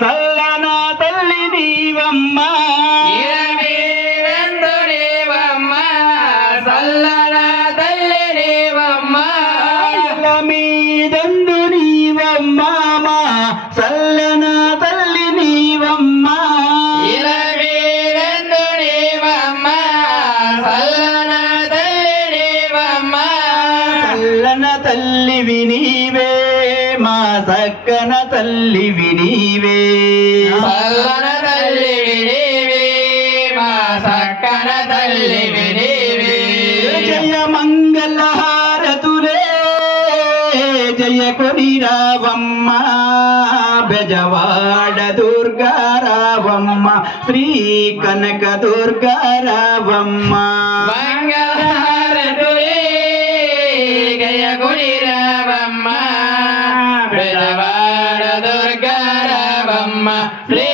సల్లన తల్లి నీవమ్మ ఇరవీరెందు నీవమ్మ సల్లన తల్లి నీవమ్మ ఇల మీదందు నీవమ్మ మా సల్లన తల్లి నీవమ్మ ఇరవీరెందు నీవమ్మ సల్లన తల్లి నీవమ్మ సల్లన తల్లివి నీవే మా సక్కన తల్లివి నీవే సల్లన తల్లివి నీవే మా సక్కన తల్లివి నీవే జయ మంగళ హారతులే జయ కొని రావమ్మ బెజవాడ దుర్గా రావమ్మ శ్రీ కనక దుర్గా రావమ్మ మంగళహారతులే గయ గుణిరావమ్మ బెజవాడ దుర్గా రావమ్మ శ్రీ